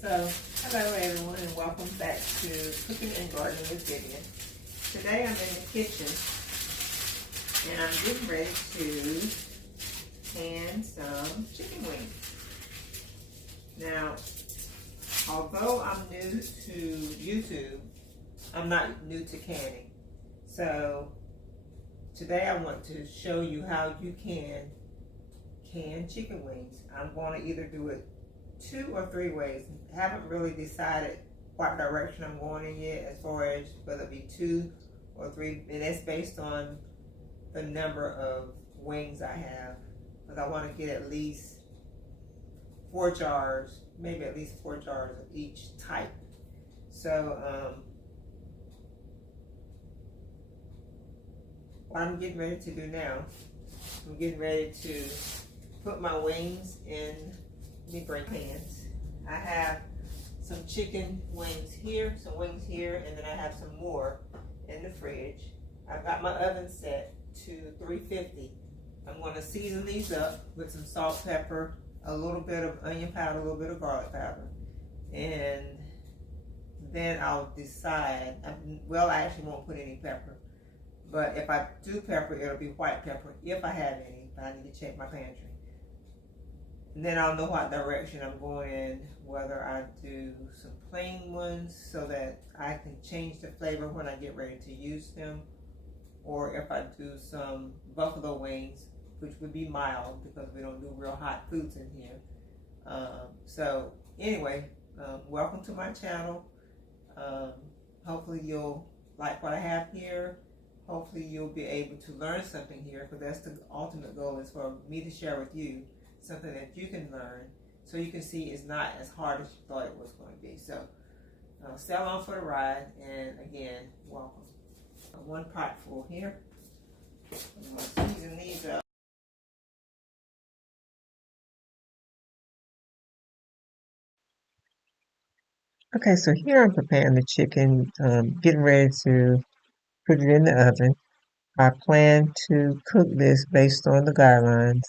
So, hello everyone and welcome back to Cooking and Gardening with Vivian. Today I'm in the kitchen and I'm getting ready to pan some chicken wings. Now, although I'm new to YouTube, I'm not new to canning. So, today I want to show you how you can can chicken wings. I'm going to either do it 2 or 3 ways. Haven't really decided what direction I'm going in yet as far as whether it be 2 or 3, and that's based on the number of wings I have, because I want to get at least 4 jars, maybe at least 4 jars of each type. So what I'm getting ready to do now, I'm getting ready to put my wings in the break pans. I have some chicken wings here, some wings here, and then I have some more in the fridge. I've got my oven set to 350. I'm going to season these up with some salt, pepper, a little bit of onion powder, a little bit of garlic powder, and then I'll decide. Well, I actually won't put any pepper, but if I do pepper, it'll be white pepper if I have any, but I need to check my pantry. And then I'll know what direction I'm going in, whether I do some plain ones so that I can change the flavor when I get ready to use them, or if I do some buffalo wings, which would be mild because we don't do real hot foods in here. So anyway, welcome to my channel. Hopefully you'll like what I have here. Hopefully you'll be able to learn something here, because that's the ultimate goal, is for me to share with you something that you can learn, so you can see it's not as hard as you thought it was going to be. So stay along for the ride, and again, welcome. 1 pot full here. I'm going to season these up. Okay, so here I'm preparing the chicken, getting ready to put it in the oven. I plan to cook this based on the guidelines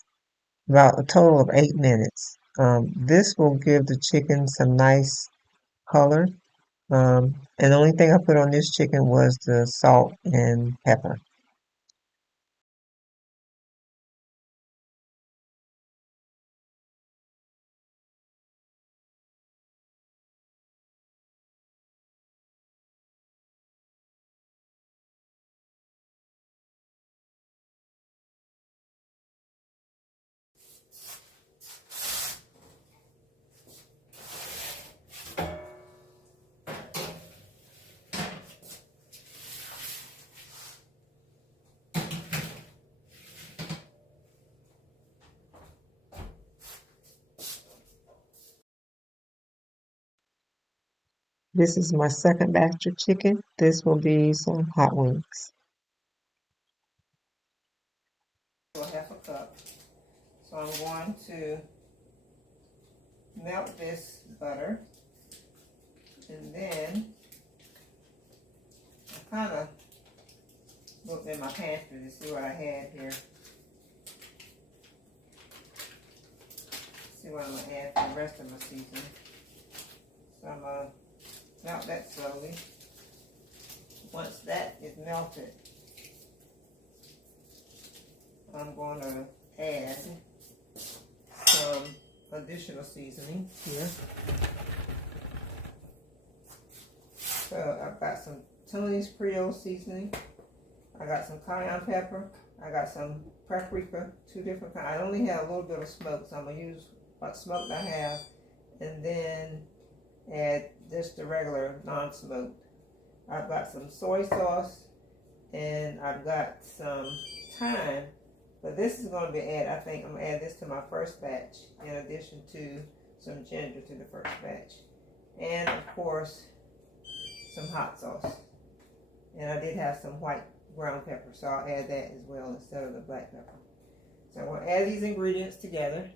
about a total of 8 minutes. This will give the chicken some nice color. And the only thing I put on this chicken was the salt and pepper. This is my second batch of chicken. This will be some hot wings. So 1/2 cup. So I'm going to melt this butter, and then I kind of looked in my pantry to see what I had here. See what I'm going to add for the rest of my seasoning. So I'm going to melt that slowly. Once that is melted, I'm going to add some additional seasoning here. So I've got some Tony's Creole seasoning. I got some cayenne pepper. I got some paprika, 2 different kinds. I only have a little bit of smoke, so I'm going to use what smoke I have, and then add just the regular non-smoked. I've got some soy sauce, and I've got some thyme, but this is going to be I think I'm going to add this to my first batch, in addition to some ginger to the first batch, and of course some hot sauce. And I did have some white ground pepper, so I'll add that as well instead of the black pepper. So I'm going to add these ingredients together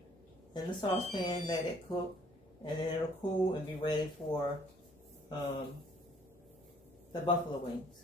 in the saucepan, let it cook, and then it'll cool and be ready for the buffalo wings.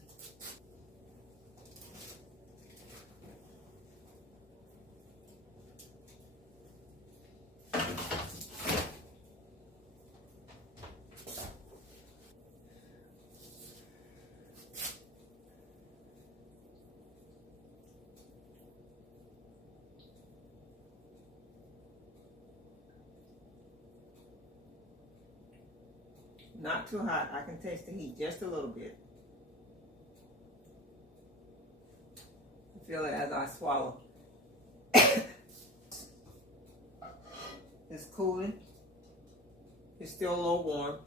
Not too hot. I can taste the heat just a little bit. I feel it as I swallow. It's cooling. It's still a little warm.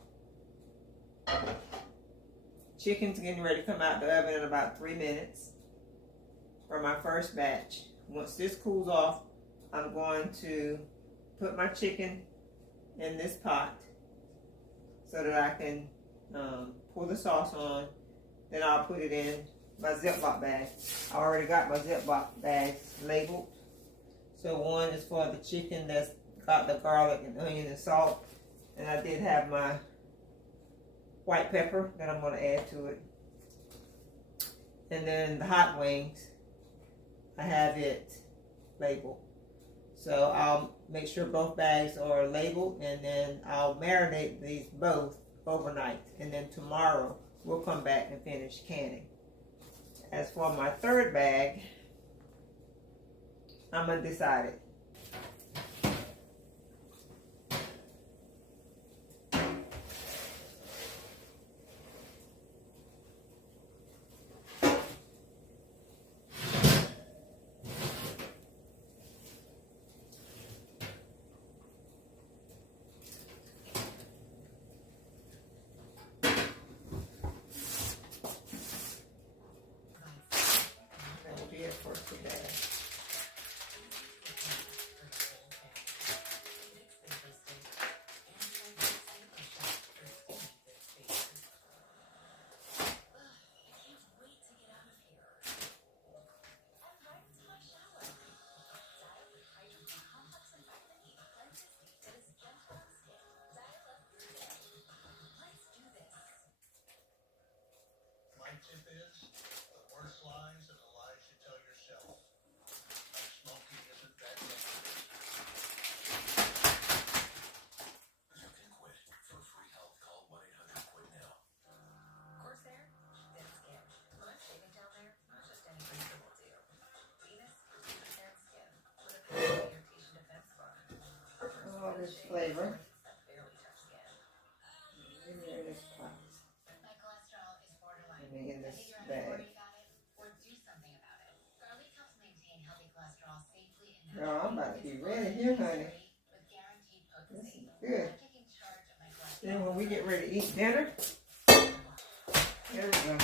Chicken's getting ready to come out the oven in about 3 minutes for my first batch. Once this cools off, I'm going to put my chicken in this pot so that I can pour the sauce on. Then I'll put it in my Ziploc bag. I already got my Ziploc bags labeled. So one is for the chicken that's got the garlic and onion and salt. And I did have my white pepper that I'm going to add to it. And then the hot wings, I have it labeled. So I'll make sure both bags are labeled, and then I'll marinate these both overnight. And then tomorrow we'll come back and finish canning. As for my third bag, I'm undecided. For today. My tip is, the worst lies are the lies you tell yourself. Smoking isn't that dangerous. You can quit. For free help, call 1-800-QUIT now. Course there? Then skin. When I'm shaving down there, not just any razor will do. Venus is and skin with a powerful irritation defense bar. Oh, this flavor. That barely touch skin. In here, this pot. My cholesterol is borderline. And in this I think you're bag. worried about it, or do something about it. Garlic helps maintain healthy cholesterol safely and Girl, I'm about to be It's ready here, honey. with guaranteed This potency. is good. I'm taking charge of my cholesterol. Then when we get ready to eat dinner, here we go.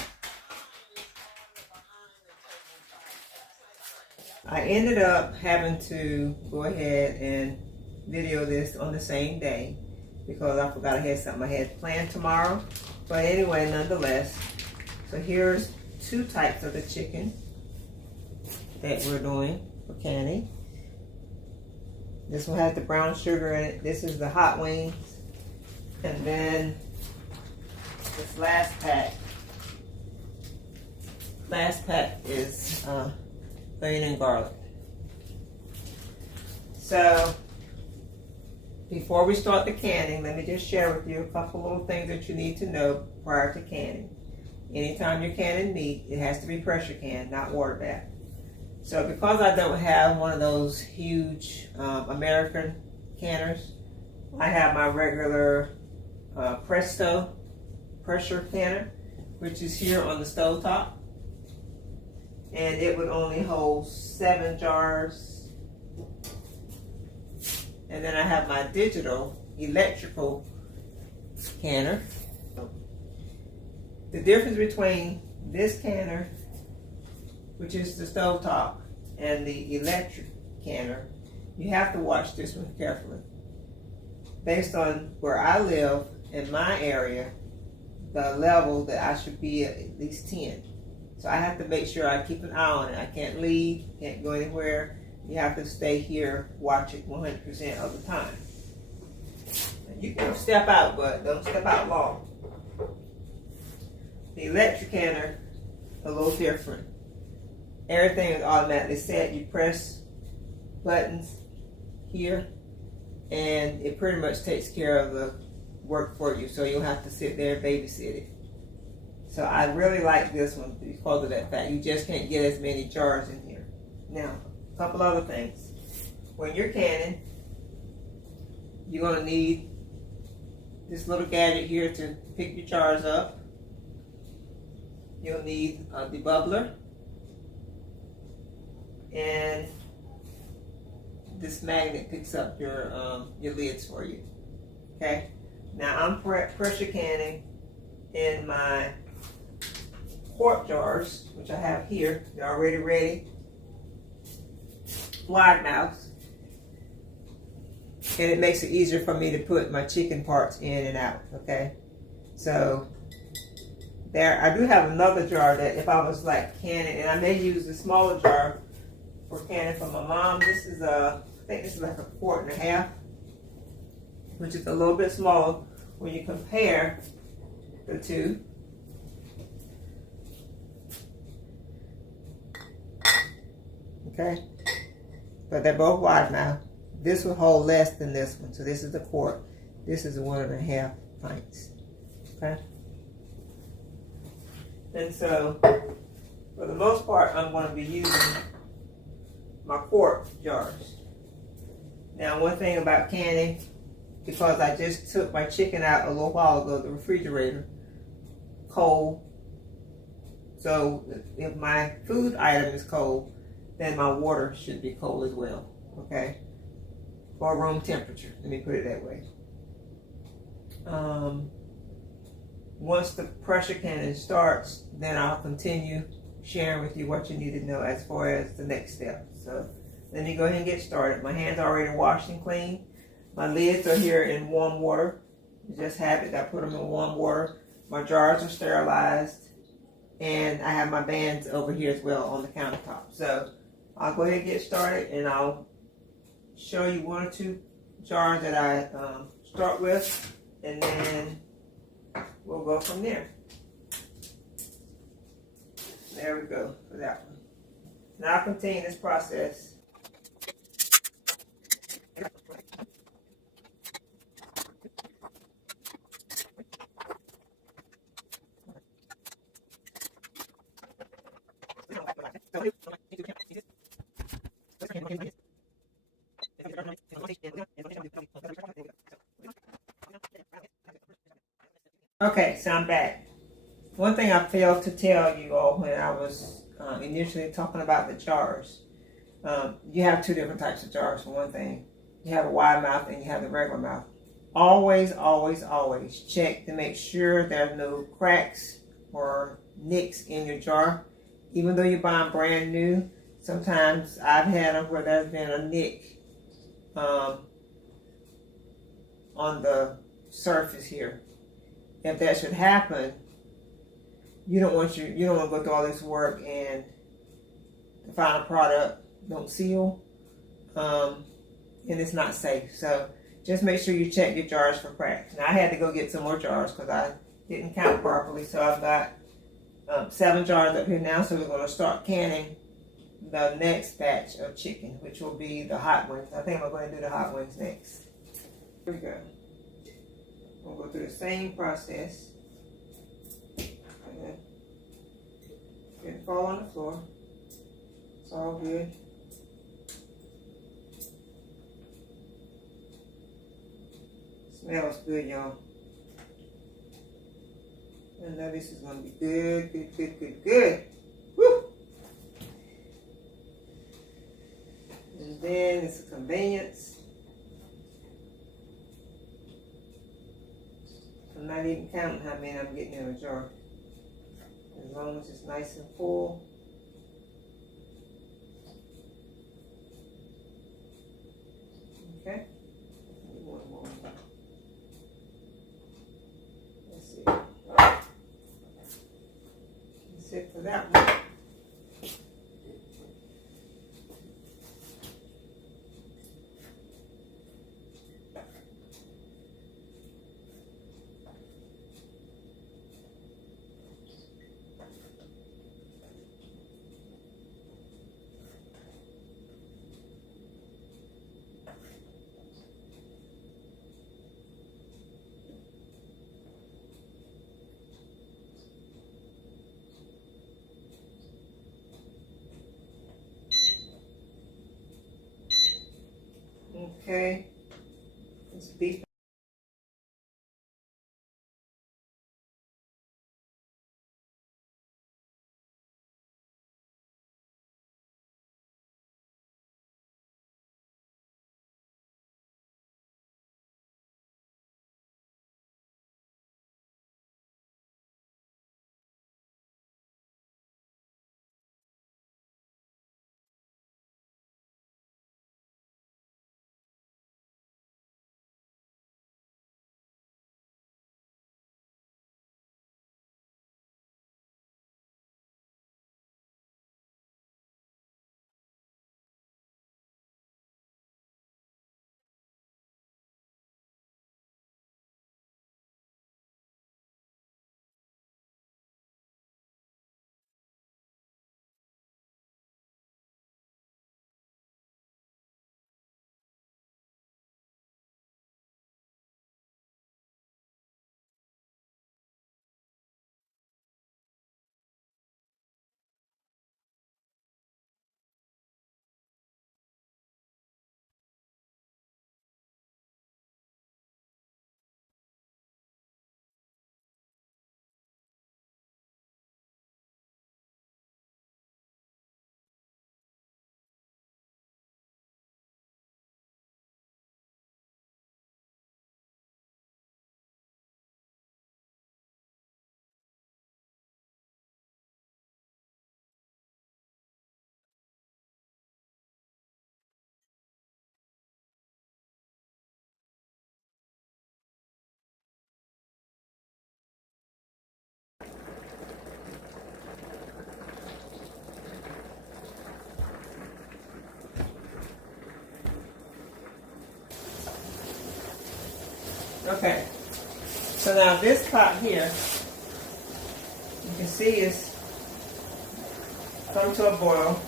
I ended up having to go ahead and video this on the same day because I forgot I had something I had planned tomorrow. But anyway, nonetheless, so here's 2 types of the chicken that we're doing for canning. This one has the brown sugar in it. This is the hot wings. And then this last pack is onion and garlic. So before we start the canning, let me just share with you a couple little things that you need to know prior to canning. Anytime you're canning meat, it has to be pressure canned, not water bath. So because I don't have one of those huge American canners, I have my regular Presto pressure canner, which is here on the stove top. And it would only hold 7 jars. And then I have my digital electrical canner. The difference between this canner, which is the stovetop, and the electric canner, you have to watch this one carefully. Based on where I live in my area, the level that I should be at least 10. So I have to make sure I keep an eye on it. I can't leave, can't go anywhere. You have to stay here, watch it 100% of the time. You can step out, but don't step out long. The electric canner, a little different. Everything is automatically set. You press buttons here, and it pretty much takes care of the work for you, so you don't have to sit there and babysit it. So I really like this one because of that fact. You just can't get as many jars in here. Now, a couple other things. When you're canning, you're going to need this little gadget here to pick your jars up. You'll need a debubbler and this magnet picks up your lids for you. Okay. Now I'm pressure canning in my quart jars, which I have here. They're already ready. Wide mouth. And it makes it easier for me to put my chicken parts in and out. Okay. So there, I do have another jar that if I was like canning, and I may use the smaller jar for canning for my mom. This is I think this is like 1.5 quarts, which is a little bit smaller when you compare the two. Okay, but they're both wide mouth. This will hold less than this one, so this is a quart. This is 1.5 pints. Okay, and so for the most part, I'm going to be using my quart jars. Now, one thing about canning, because I just took my chicken out a little while ago, the refrigerator, cold. So if my food item is cold, then my water should be cold as well, okay? Or room temperature, let me put it that way. Once the pressure canning starts, then I'll continue sharing with you what you need to know as far as the next step. So let me go ahead and get started. My hands are already washed and clean. My lids are here in warm water. Just have it, I put them in warm water. My jars are sterilized. And I have my bands over here as well on the countertop. So I'll go ahead and get started, and I'll show you 1 or 2 jars that I start with, and then we'll go from there. There we go for that one. Now I'll continue this process. Okay, so I'm back. One thing I failed to tell you all when I was initially talking about the jars, you have 2 different types of jars for one thing. You have a wide mouth and you have the regular mouth. Always, always, always check to make sure there are no cracks or nicks in your jar. Even though you're buying brand new, sometimes I've had them where there's been a nick on the surface here. If that should happen, you don't want to go through all this work and the final product don't seal, and it's not safe. So just make sure you check your jars for cracks. Now I had to go get some more jars because I didn't count properly. So I've got 7 jars up here now. So we're going to start canning the next batch of chicken, which will be the hot wings. I think I'm going to do the hot wings next. Here we go. We'll go through the same process. Didn't fall on the floor. It's all good. Smells good, y'all. I know this is going to be good, good, good, good, good. Woo! And then it's a convenience. I'm not even counting how many I'm getting in a jar. As long as it's nice and full. Okay. One more. Let's see. That's it for that one. Okay, it's beef Okay, so now this pot here, you can see it's come to a boil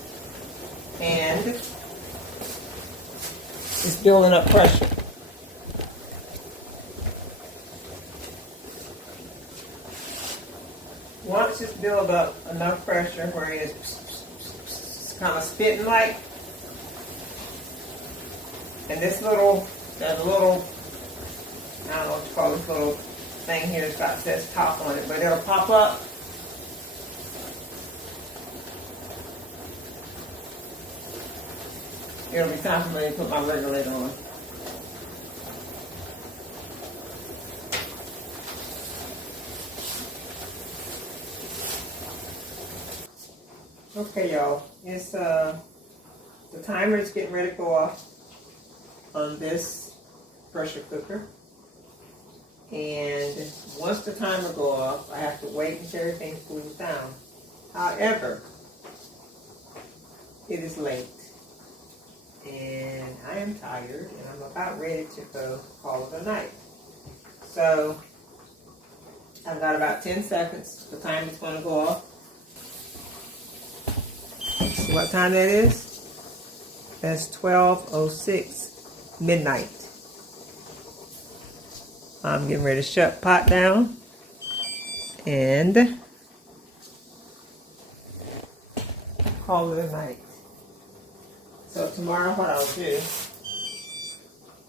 and it's building up pressure. Once it's built up enough pressure where it's kind of spitting like, and this little, there's a little, I don't know what you call this little thing here, it's got says top on it, but it'll pop up. It'll be time for me to put my regulator on. Okay, y'all, it's the timer is getting ready to go off on this pressure cooker. And once the timer go off, I have to wait until everything cools down. However, it is late and I am tired and I'm about ready to go call it a night. So I've got about 10 seconds. The time is going to go off. See what time that is? That's 12:06 midnight. I'm getting ready to shut pot down and call it a night. So tomorrow what I'll do,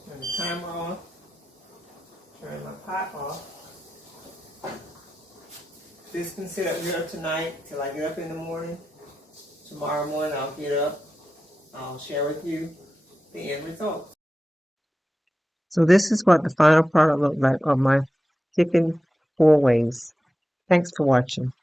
turn the timer off, turn my pot off. This can sit up here tonight till I get up in the morning. Tomorrow morning I'll get up, I'll share with you the end result. So this is what the final product looked like on my chicken 4 ways. Thanks for watching.